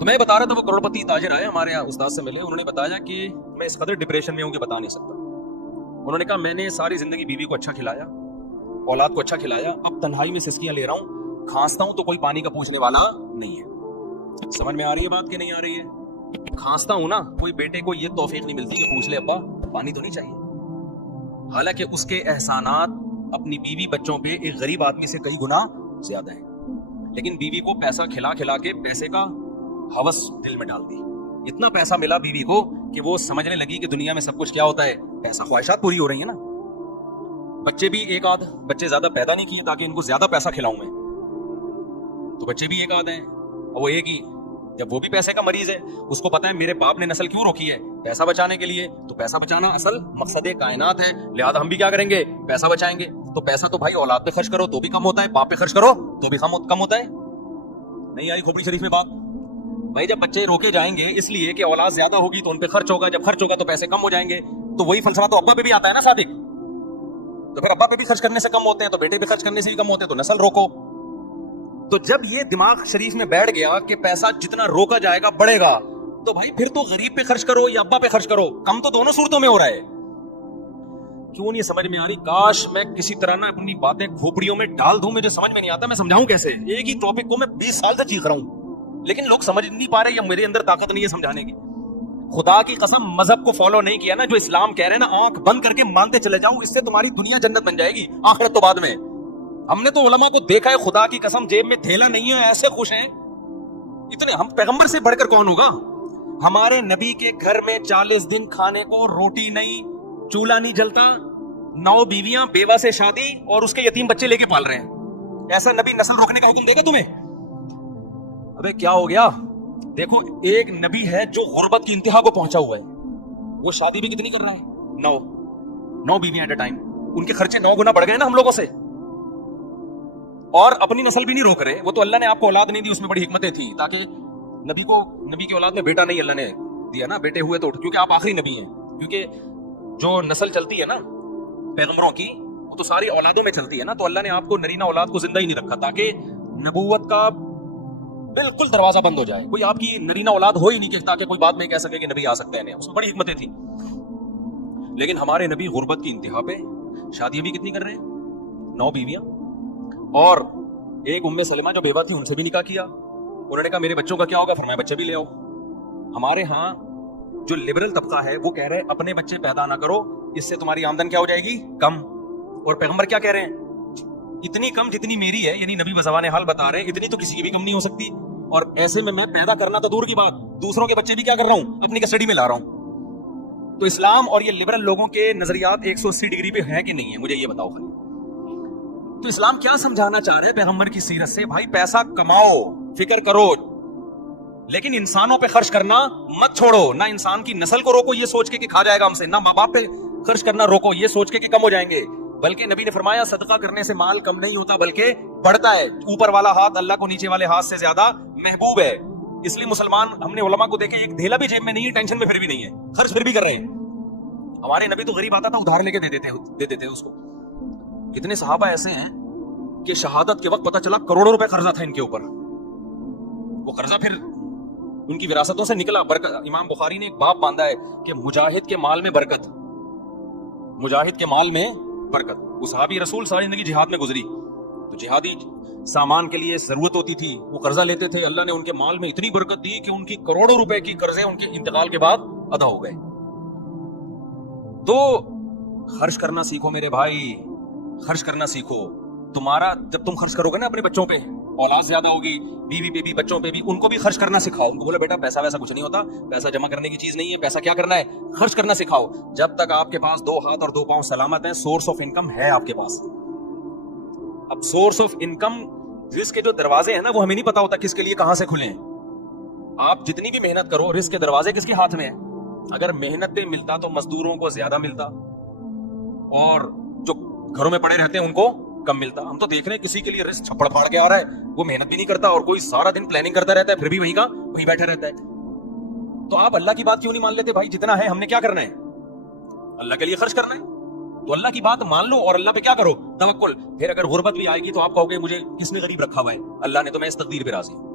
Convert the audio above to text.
تو میں بتا رہا تھا وہ کروڑپتی تاجر آئے ہمارے یہاں استاد سے ملے, انہوں نے بتایا کہ میں اس قدر ڈپریشن میں ہوں کہ بتا نہیں سکتا. انہوں نے کہا میں نے ساری زندگی بیوی کو اچھا کھلایا, اولاد کو اچھا کھلایا, اب تنہائی میں سسکیاں لے رہا ہوں, کھانستا ہوں تو کوئی پانی کا پوچھنے والا نہیں ہے. سمجھ میں آ رہی ہے بات کہ نہیں آ رہی ہے؟ کھانستا ہوں نا, کوئی بیٹے کو یہ توفیق نہیں ملتی کہ پوچھ لے ابا پانی تو نہیں چاہیے. حالانکہ اس کے احسانات اپنی بیوی بچوں پہ ایک غریب آدمی سے کئی گنا زیادہ ہیں, لیکن بیوی کو پیسہ کھلا کھلا کے پیسے کا ہوس دل میں ڈال دی. اتنا پیسہ ملا بیوی کو کہ وہ سمجھنے لگی کہ دنیا میں سب کچھ کیا ہوتا ہے پیسہ. خواہشات پوری ہو رہی ہیں نا. بچے بھی ایک آدھ بچے زیادہ پیدا نہیں کیے تاکہ ان کو زیادہ پیسہ کھلاؤں میں, تو بچے بھی ایک آدھ ہیں, اور وہ ایک ہی. جب وہ بھی پیسے کا مریض ہے, اس کو پتا ہے میرے باپ نے نسل کیوں روکی ہے, پیسہ بچانے کے لیے. تو پیسہ بچانا اصل مقصد کائنات ہے, لہذا ہم بھی کیا کریں گے, پیسہ بچائیں گے. تو پیسہ تو بھائی اولاد پہ خرچ کرو تو بھی کم ہوتا ہے, باپ پہ خرچ کرو تو بھی کم ہوتا ہے. نہیں آئی کھوپڑی شریف میں بات؟ بھائی جب بچے روکے جائیں گے اس لیے کہ اولاد زیادہ ہوگی تو ان پہ خرچ ہوگا, جب خرچ ہوگا تو پیسے کم ہو جائیں گے. تو وہی فلسفہ تو ابا پہ بھی آتا ہے نا صادق. تو پھر ابا پہ بھی خرچ کرنے سے کم ہوتے ہیں تو بیٹے پہ خرچ کرنے سے بھی کم ہوتے ہیں, تو نسل روکو. تو جب یہ دماغ شریف میں بیٹھ گیا کہ پیسہ جتنا روکا جائے گا بڑھے گا, تو بھائی پھر تو غریب پہ خرچ کرو یا ابا پہ خرچ کرو, کم تو دونوں صورتوں میں ہو رہا ہے. کیوں نہیں سمجھ میں آ رہی؟ کاش میں کسی طرح نہ اپنی باتیں کھوپڑیوں میں ڈال دوں, مجھے سمجھ میں نہیں آتا میں سمجھاؤں کیسے. ایک ہی ٹاپک کو میں 20 سال سے چیخ رہا ہوں, لیکن لوگ سمجھ نہیں پا رہے یا میرے اندر طاقت نہیں ہے سمجھانے کی. خدا کی قسم مذہب کو فالو نہیں کیا نا, جو اسلام کہہ رہے ہیں نا آنکھ بند کر کے مانتے چلے جاؤ, اس سے تمہاری دنیا جنت بن جائے گی, آخرت تو بعد میں. ہم نے تو علماء کو دیکھا ہے, خدا کی قسم جیب میں تھیلا نہیں ہے, ایسے خوش ہیں اتنے. ہم پیغمبر سے بڑھ کر کون ہوگا؟ ہمارے نبی کے گھر میں 40 دن کھانے کو روٹی نہیں, چولہا نہیں جلتا, 9 بیویاں, بیوہ سے شادی, اور اس کے یتیم بچے لے کے پال رہے ہیں. ایسا نبی نسل روکنے کا حکم دے گا تمہیں؟ ابے کیا ہو گیا؟ دیکھو ایک نبی ہے جو غربت کی انتہا کو پہنچا ہوا ہے, وہ شادی بھی کتنی کر رہا ہے؟ 9 بیویاں ایٹ اے ٹائم. ان کے خرچے 9 گنا بڑھ گئے نا ہم لوگوں سے, اور اپنی نسل بھی نہیں روک رہے. وہ تو اللہ نے آپ کو اولاد نہیں دی, اس میں بڑی حکمتیں تھی, تاکہ نبی کی اولاد میں بیٹا نہیں اللہ نے دیا نا, بیٹے ہوئے تو کیونکہ آپ آخری نبی ہیں. کیونکہ جو نسل چلتی ہے نا پیغمبروں کی وہ تو ساری اولادوں میں چلتی ہے نا, تو اللہ نے آپ کو نرینہ اولاد کو زندہ ہی نہیں رکھا تاکہ نبوت کا بالکل دروازہ بند ہو جائے. کوئی آپ کی نرینہ اولاد ہو ہی نہیں کہ تاکہ کوئی بات میں کہہ سکے کہ نبی آ سکتے ہیں, اس میں بڑی حکمتیں تھیں. لیکن ہمارے نبی غربت کی انتہا پہ شادیاں بھی کتنی کر رہے ہیں؟ 9 بیویاں, اور ایک ام سلمہ جو بیوہ تھی ان سے بھی نکاح کیا. انہوں نے کہا میرے بچوں کا کیا ہوگا؟ فرمایا بچے بھی لے آؤ. ہمارے ہاں جو لبرل طبقہ ہے وہ کہہ رہے ہیں اپنے بچے پیدا نہ کرو, اس سے تمہاری آمدن کیا ہو جائے گی؟ کم. اور پیغمبر کیا کہہ رہے ہیں؟ اتنی کم جتنی میری ہے, یعنی نبی بزبان حال بتا رہے ہیں اتنی تو کسی کی بھی کم نہیں ہو سکتی. اور ایسے میں پیدا کرنا تو دور کی بات, دوسروں کے بچے بھی کیا کر رہا ہوں؟ اپنی کسٹڈی میں لا رہا ہوں. تو اسلام اور یہ لبرل لوگوں کے نظریات 180 ڈگری پہ ہیں کہ نہیں ہے؟ مجھے یہ بتاؤ خالی. تو اسلام کیا سمجھانا چاہ رہے ہیں پیغمبر کی سیرت سے؟ بھائی پیسہ کماؤ, فکر کرو, لیکن انسانوں پہ خرچ کرنا مت چھوڑو. نہ انسان کی نسل کو روکو یہ سوچ کے کہ کھا جائے گا ہم سے, نہ ماں باپ پہ خرچ کرنا روکو یہ سوچ کے کہ کم ہو جائیں گے. بلکہ نبی نے فرمایا صدقہ کرنے سے مال کم نہیں ہوتا بلکہ بڑھتا ہے. اوپر والا ہاتھ اللہ کو نیچے والے ہاتھ سے زیادہ محبوب ہے. اس لیے مسلمان, ہم نے علماء کو دیکھے ایک دھیلا بھی جیب میں نہیں ہے, ٹینشن میں پھر بھی نہیں ہے, خرچ پھر بھی کر رہے ہیں. ہمارے نبی تو غریب آتا تھا ادھار لے کے دے دیتے تھے اس کو. کتنے صحابہ ایسے ہیں کہ شہادت کے وقت پتہ چلا کروڑوں روپے قرضہ تھا ان کے اوپر, وہ قرضہ پھر ان کی وراثتوں سے نکلا. برکت, امام بخاری نے ایک باب باندھا ہے کہ مجاہد کے مال میں برکت, مجاہد کے مال میں برکت. وہ صحابی رسول ساری زندگی جہاد میں گزری, تو جہادی سامان کے لیے ضرورت ہوتی تھی, وہ قرضہ لیتے تھے. اللہ نے ان کے مال میں اتنی برکت دی کہ ان کی کروڑوں روپے کی قرضے ان کے انتقال کے بعد ادا ہو گئے. تو خرچ کرنا سیکھو میرے بھائی, خرچ کرنا سیکھو. تمہارا جب تم خرچ کرو گے نا اپنے بچوں پہ, اولاد زیادہ ہوگی, بیوی پہ بھی بچوں پہ بھی, ان کو بھی خرچ کرنا سکھاؤ. ان کو بولے بیٹا پیسہ ویسا کچھ نہیں ہوتا, پیسہ جمع کرنے کی چیز نہیں ہے, پیسہ کیا کرنا ہے؟ خرچ کرنا سکھاؤ. جب تک آپ کے پاس 2 ہاتھ اور 2 پاؤں سلامت ہیں, سورس آف انکم ہے آپ کے پاس. اب سورس آف انکم, رزق کے جو دروازے ہیں نا وہ ہمیں نہیں پتا ہوتا کس کے لیے کہاں سے کھلے ہیں. آپ جتنی بھی محنت کرو, رزق کے دروازے کس کے ہاتھ میں ہیں؟ اگر محنت پہ ملتا تو مزدوروں کو زیادہ ملتا, اور جو گھروں میں پڑے رہتے ہیں ان کو کم ملتا. ہم تو دیکھ رہے ہیں کسی کے لیے رزق چھپڑ پھاڑ کے آ رہا ہے, وہ محنت بھی نہیں کرتا, اور کوئی سارا دن پلاننگ کرتا رہتا ہے, پھر بھی وہیں بیٹھا رہتا ہے. تو آپ اللہ کی بات کیوں نہیں مان لیتے؟ بھائی جتنا ہے ہم نے کیا کرنا ہے؟ اللہ کے لیے خرچ کرنا ہے. تو اللہ کی بات مان لو اور اللہ پہ کیا کرو؟ توکل. پھر اگر غربت بھی آئے گی تو آپ کہو گے مجھے کس نے غریب رکھا ہوا ہے؟ اللہ نے. تو میں اس تقدیر پہ راضی ہوں.